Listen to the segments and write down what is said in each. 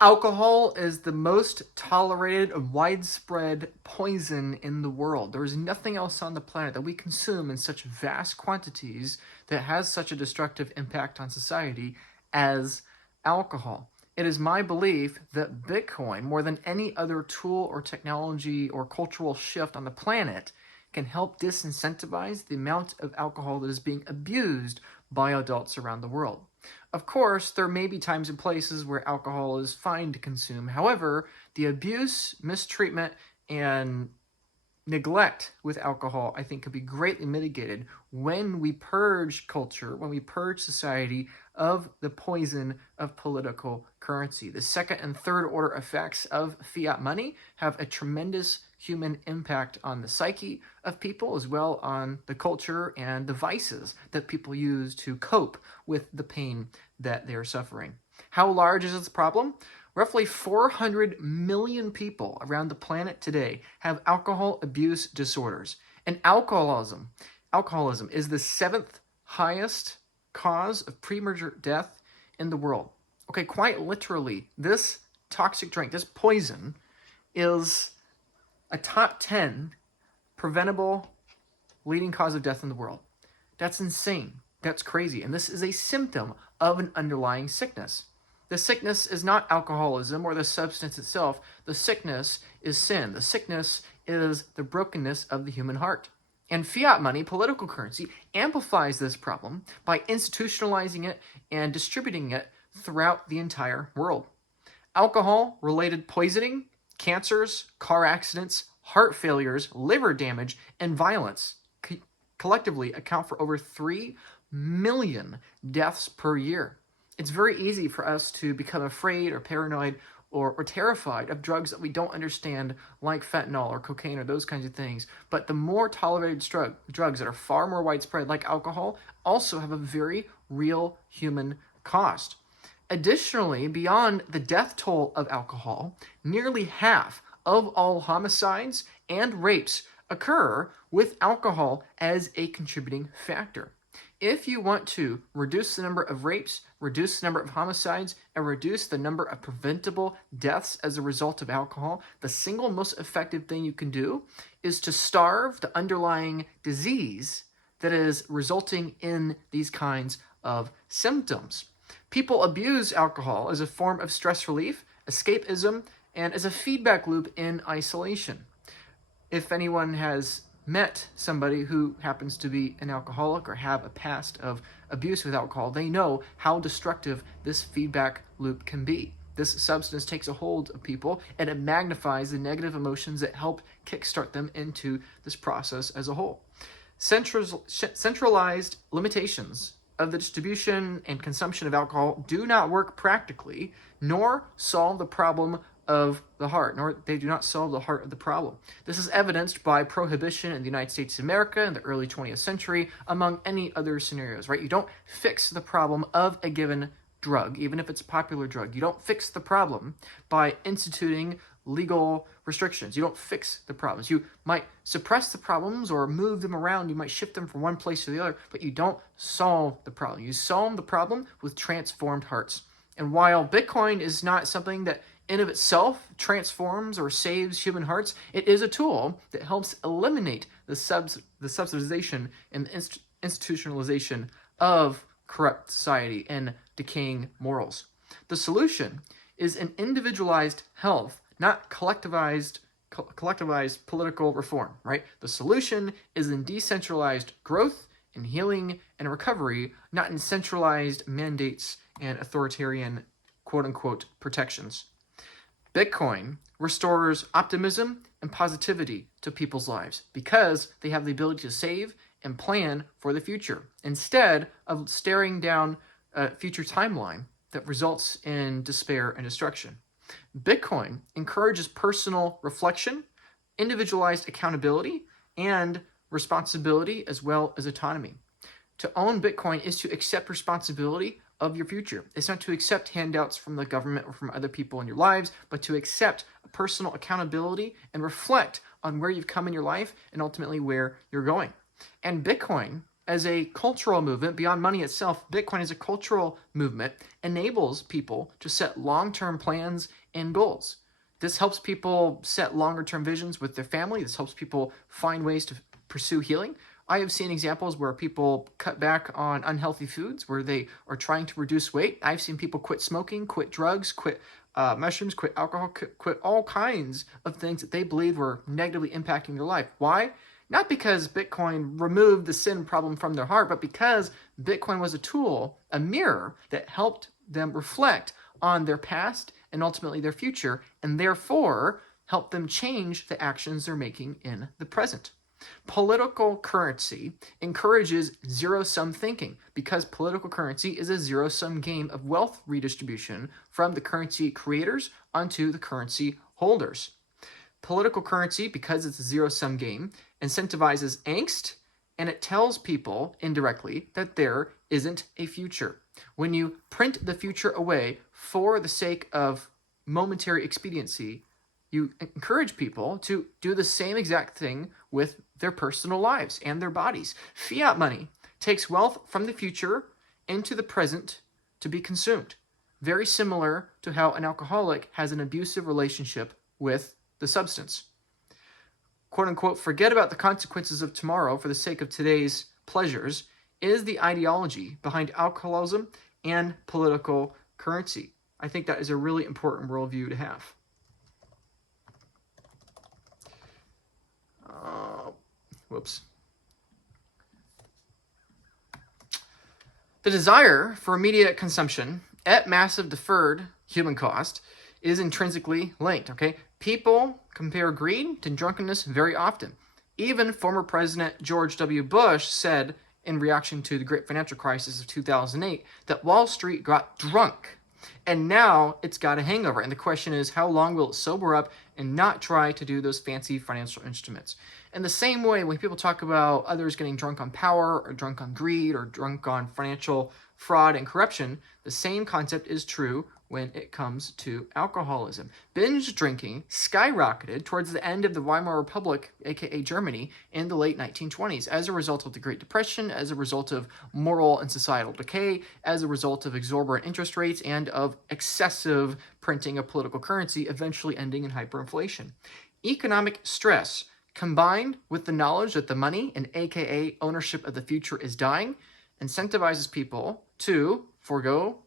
Alcohol is the most tolerated and widespread poison in the world. There is nothing else on the planet that we consume in such vast quantities that has such a destructive impact on society as alcohol. It is my belief that Bitcoin, more than any other tool or technology or cultural shift on the planet, can help disincentivize the amount of alcohol that is being abused by adults around the world. Of course, there may be times and places where alcohol is fine to consume. However, the abuse, mistreatment, and neglect with alcohol, I think, could be greatly mitigated when we purge culture, when we purge society of the poison of political currency. The second and third order effects of fiat money have a tremendous human impact on the psyche of people, as well on the culture and the vices that people use to cope with the pain that they are suffering. How large is this problem? Roughly 400 million people around the planet today have alcohol abuse disorders. And alcoholism is the seventh highest cause of premature death in the world. Okay, quite literally, this toxic drink, this poison, is a top 10 preventable leading cause of death in the world. That's insane. That's crazy. And this is a symptom of an underlying sickness. The sickness is not alcoholism or the substance itself. The sickness is sin. The sickness is the brokenness of the human heart. And fiat money, political currency, amplifies this problem by institutionalizing it and distributing it throughout the entire world. Alcohol-related poisoning, cancers, car accidents, heart failures, liver damage, and violence collectively account for over 3 million deaths per year. It's very easy for us to become afraid or paranoid or terrified of drugs that we don't understand, like fentanyl or cocaine or those kinds of things. But the more tolerated drugs that are far more widespread, like alcohol, also have a very real human cost. Additionally, beyond the death toll of alcohol, nearly half of all homicides and rapes occur with alcohol as a contributing factor. If you want to reduce the number of rapes, reduce the number of homicides, and reduce the number of preventable deaths as a result of alcohol, the single most effective thing you can do is to starve the underlying disease that is resulting in these kinds of symptoms. People abuse alcohol as a form of stress relief, escapism, and as a feedback loop in isolation. If anyone has met somebody who happens to be an alcoholic or have a past of abuse with alcohol, they know how destructive this feedback loop can be. This substance takes a hold of people and it magnifies the negative emotions that help kickstart them into this process as a whole. Centralized limitations of the distribution and consumption of alcohol do not work practically, nor solve the problem of the heart, nor they do not solve the heart of the problem. This is evidenced by prohibition in the United States of America in the early 20th century, among any other scenarios, right? You don't fix the problem of a given drug, even if it's a popular drug. You don't fix the problem by instituting legal restrictions. You don't fix the problems. You might suppress the problems or move them around. You might shift them from one place to the other, but you don't solve the problem. You solve the problem with transformed hearts. And while Bitcoin is not something that in of itself transforms or saves human hearts, it is a tool that helps eliminate the subsidization and institutionalization of corrupt society and decaying morals. The solution is an individualized health, not collectivized political reform, right? The solution is in decentralized growth and healing and recovery, not in centralized mandates and authoritarian quote-unquote protections. Bitcoin restores optimism and positivity to people's lives because they have the ability to save and plan for the future instead of staring down a future timeline that results in despair and destruction. Bitcoin encourages personal reflection, individualized accountability, and responsibility as well as autonomy. To own Bitcoin is to accept responsibility of your future. It's not to accept handouts from the government or from other people in your lives, but to accept personal accountability and reflect on where you've come in your life and ultimately where you're going. And Bitcoin as a cultural movement beyond money itself. Bitcoin as a cultural movement enables people to set long-term plans and goals. This helps people set longer-term visions with their family. This helps people find ways to pursue healing. I have seen examples where people cut back on unhealthy foods, where they are trying to reduce weight. I've seen people quit smoking, quit drugs, quit mushrooms, quit alcohol, quit all kinds of things that they believe were negatively impacting their life. Why? Not because Bitcoin removed the sin problem from their heart, but because Bitcoin was a tool, a mirror that helped them reflect on their past and ultimately their future, and therefore help them change the actions they're making in the present. Political currency encourages zero-sum thinking because political currency is a zero-sum game of wealth redistribution from the currency creators onto the currency holders. Political currency, because it's a zero-sum game, incentivizes angst, and it tells people indirectly that there isn't a future. When you print the future away for the sake of momentary expediency, you encourage people to do the same exact thing with their personal lives and their bodies. Fiat money takes wealth from the future into the present to be consumed. Very similar to how an alcoholic has an abusive relationship with the substance. Quote unquote, forget about the consequences of tomorrow for the sake of today's pleasures is the ideology behind alcoholism and political currency. I think that is a really important worldview to have. Whoops. The desire for immediate consumption at massive deferred human cost is intrinsically linked, okay? People compare greed to drunkenness very often. Even former President George W. Bush said in reaction to the great financial crisis of 2008 that Wall Street got drunk and now it's got a hangover. And the question is, how long will it sober up and not try to do those fancy financial instruments? In the same way, when people talk about others getting drunk on power or drunk on greed or drunk on financial fraud and corruption, the same concept is true when it comes to alcoholism. Binge drinking skyrocketed towards the end of the Weimar Republic, aka Germany, in the late 1920s as a result of the Great Depression, as a result of moral and societal decay, as a result of exorbitant interest rates, and of excessive printing of political currency, eventually ending in hyperinflation. Economic stress, combined with the knowledge that the money, and aka ownership of the future, is dying, incentivizes people to forego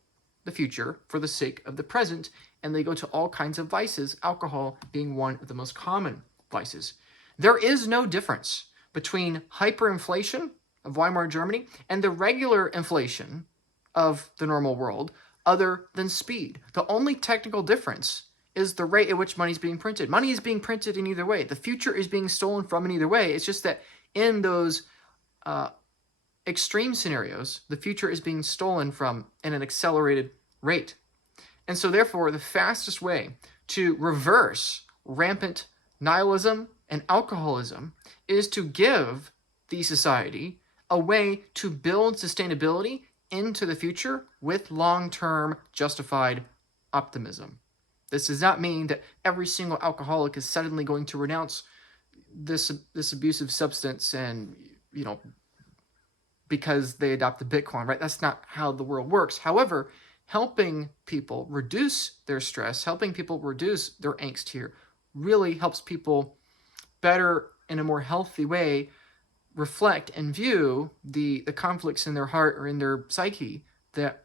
the future for the sake of the present, and they go to all kinds of vices, alcohol being one of the most common vices. There is no difference between hyperinflation of Weimar Germany and the regular inflation of the normal world other than speed. The only technical difference is the rate at which money is being printed. Money is being printed in either way. The future is being stolen from in either way. It's just that in those extreme scenarios, the future is being stolen from in an accelerated rate. And so therefore, the fastest way to reverse rampant nihilism and alcoholism is to give the society a way to build sustainability into the future with long-term justified optimism. This does not mean that every single alcoholic is suddenly going to renounce this abusive substance and, because they adopted Bitcoin, right? That's not how the world works. However, helping people reduce their stress, helping people reduce their angst here really helps people better, in a more healthy way, reflect and view the conflicts in their heart or in their psyche that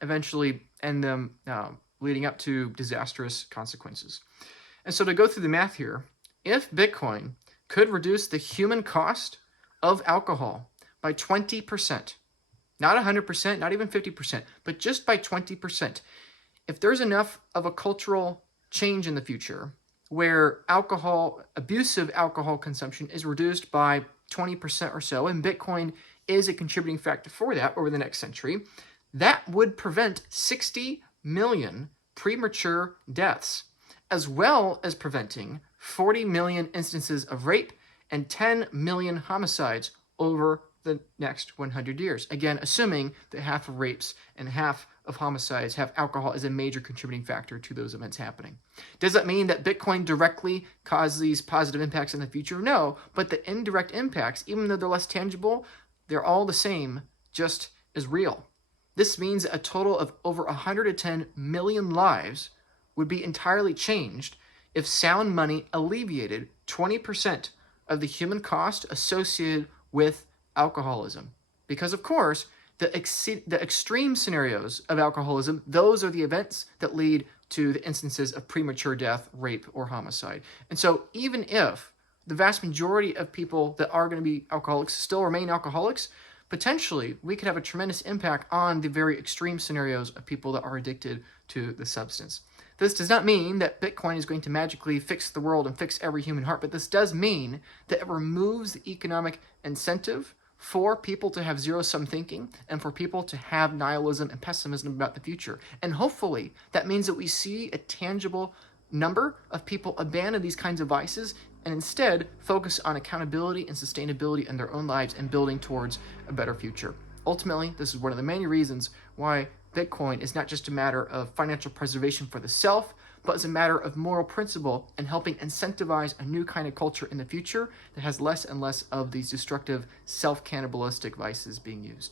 eventually end them leading up to disastrous consequences. And so to go through the math here, if Bitcoin could reduce the human cost of alcohol by 20%, not 100%, not even 50%, but just by 20%, if there's enough of a cultural change in the future where abusive alcohol consumption is reduced by 20% or so, and Bitcoin is a contributing factor for that over the next century, that would prevent 60 million premature deaths, as well as preventing 40 million instances of rape and 10 million homicides over the next 100 years. Again, assuming that half of rapes and half of homicides have alcohol as a major contributing factor to those events happening. Does that mean that Bitcoin directly causes these positive impacts in the future? No, but the indirect impacts, even though they're less tangible, They're all the same, just as real. This means a total of over 110 million lives would be entirely changed if sound money alleviated 20% of the human cost associated with alcoholism. Because, of course, the extreme scenarios of alcoholism, those are the events that lead to the instances of premature death, rape, or homicide. And so even if the vast majority of people that are going to be alcoholics still remain alcoholics, potentially we could have a tremendous impact on the very extreme scenarios of people that are addicted to the substance. This does not mean that Bitcoin is going to magically fix the world and fix every human heart, but this does mean that it removes the economic incentive for people to have zero-sum thinking and for people to have nihilism and pessimism about the future. And hopefully that means that we see a tangible number of people abandon these kinds of vices and instead focus on accountability and sustainability in their own lives and building towards a better future. Ultimately, this is one of the many reasons why Bitcoin is not just a matter of financial preservation for the self, but is a matter of moral principle and helping incentivize a new kind of culture in the future that has less and less of these destructive, self-cannibalistic vices being used.